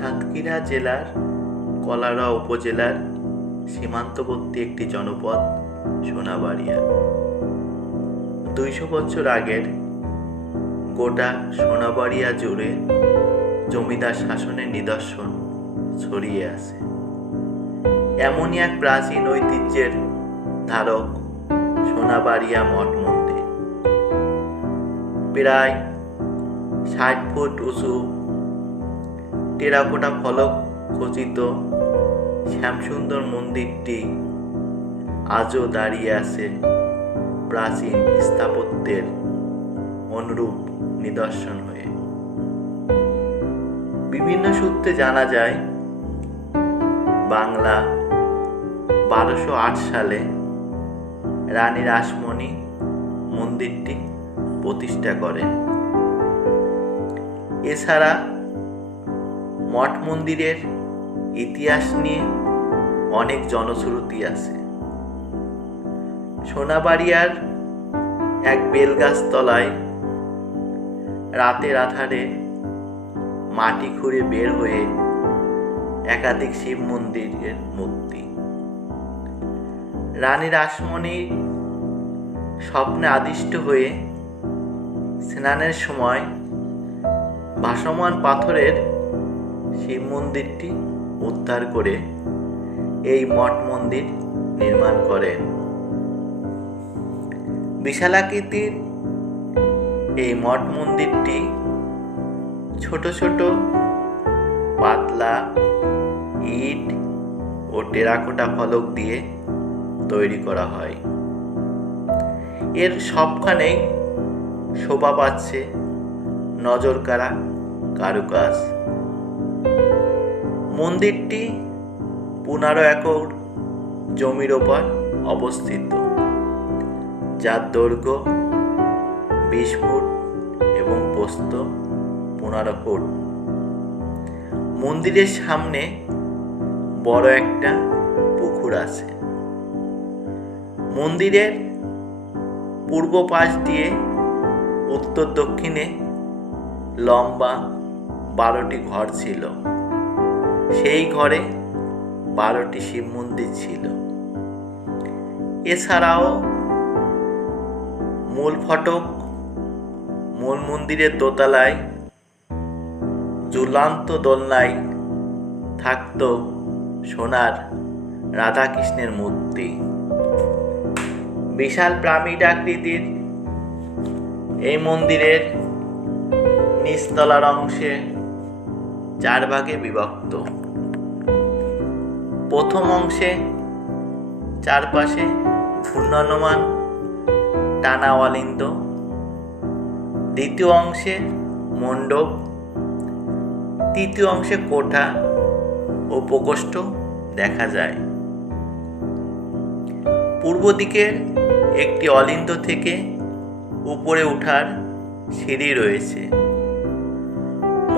সাতক্ষীরা জেলার, কলারা উপজেলার সীমান্তবর্তী একটি জনপদ, সোনাবাড়িয়া। দুইশো বছর আগের গোটা সোনাবাড়িয়া জুড়ে জমিদার শাসনের নিদর্শন ছড়িয়ে আছে। এমনই এক প্রাচীন ঐতিহ্যের ধারক সোনাবাড়িয়া মঠ মন্দির। প্রায় ষাট ফুট উঁচু টেরাকোটা ফলক খচিত শ্যামসুন্দর মন্দিরটি আজও দাঁড়িয়ে আছে প্রাচীন স্থাপত্যের অনুরূপ নিদর্শন হয়ে। বিভিন্ন সূত্রে জানা যায়, বাংলা বারোশো আট সালে রানী রাসমণি মন্দিরটি প্রতিষ্ঠা করেন। এছাড়া মঠ মন্দিরের ইতিহাস নিয়ে অনেক জনশ্রুতি আছে। সোনাবাড়িয়ার এক বেলগাছ তলায় রাতের আধারে মাটি খুঁড়ে বের হয়ে একাধিক শিব মন্দিরের মূর্তি। রানী রাসমণি স্বপ্নে আদিষ্ট হয়ে স্নানের সময় ভাসমান পাথরের শিব মন্দিরটি উদ্ধার করে এই মঠ মন্দির নির্মাণ করেন। বিশালাকৃতির এই মঠ মন্দিরটি ছোট ছোট পাতলা, ইট ও টেরাকোটা ফলক দিয়ে তৈরি করা হয়। এর সবখানেই শোভা পাচ্ছে নজরকাড়া কারুকাজ। মন্দিরটি পনেরো একর জমির ওপর অবস্থিত, যার দৈর্ঘ্য বিশ ফুট এবং প্রস্থ পনেরো ফুট। মন্দিরের সামনে বড় একটা পুকুর আছে। মন্দিরের পূর্ব পাশ দিয়ে উত্তর দক্ষিণে লম্বা বারোটি ঘর ছিল। সেই ঘরে বারোটি শিব মন্দির ছিল। এছাড়াও মূল ফটক, মূল মন্দিরের দোতলায় ঝুলান্ত দোলনায় থাকত সোনার রাধাকৃষ্ণের মূর্তি। বিশাল পিরামিড আকৃতির এই মন্দিরের নিচতলার অংশে চার ভাগে বিভক্ত। প্রথম অংশে চারপাশে ঘূর্ণায়মান টানা অলিন্দ। দ্বিতীয় অংশে মণ্ডপ। তৃতীয় অংশে কোঠা ও প্রকোষ্ঠ দেখা যায়। পূর্ব দিকের একটি অলিন্দ থেকে উপরে ওঠার সিঁড়ি রয়েছে।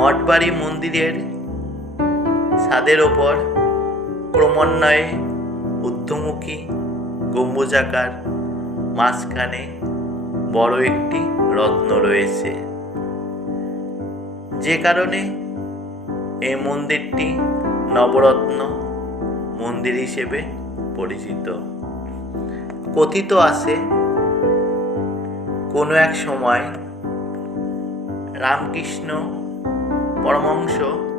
মঠবাড়ি মন্দিরের ছাদের ওপর ক্রমান্বয়ে ঊর্ধ্বমুখী গম্বুজাকার মাঝখানে বড় একটি রত্ন রয়েছে। যে কারণে এই মন্দিরটি নবরত্ন মন্দির হিসেবে পরিচিত। কথিত আছে, কোনো এক সময় রামকৃষ্ণ পরমংশ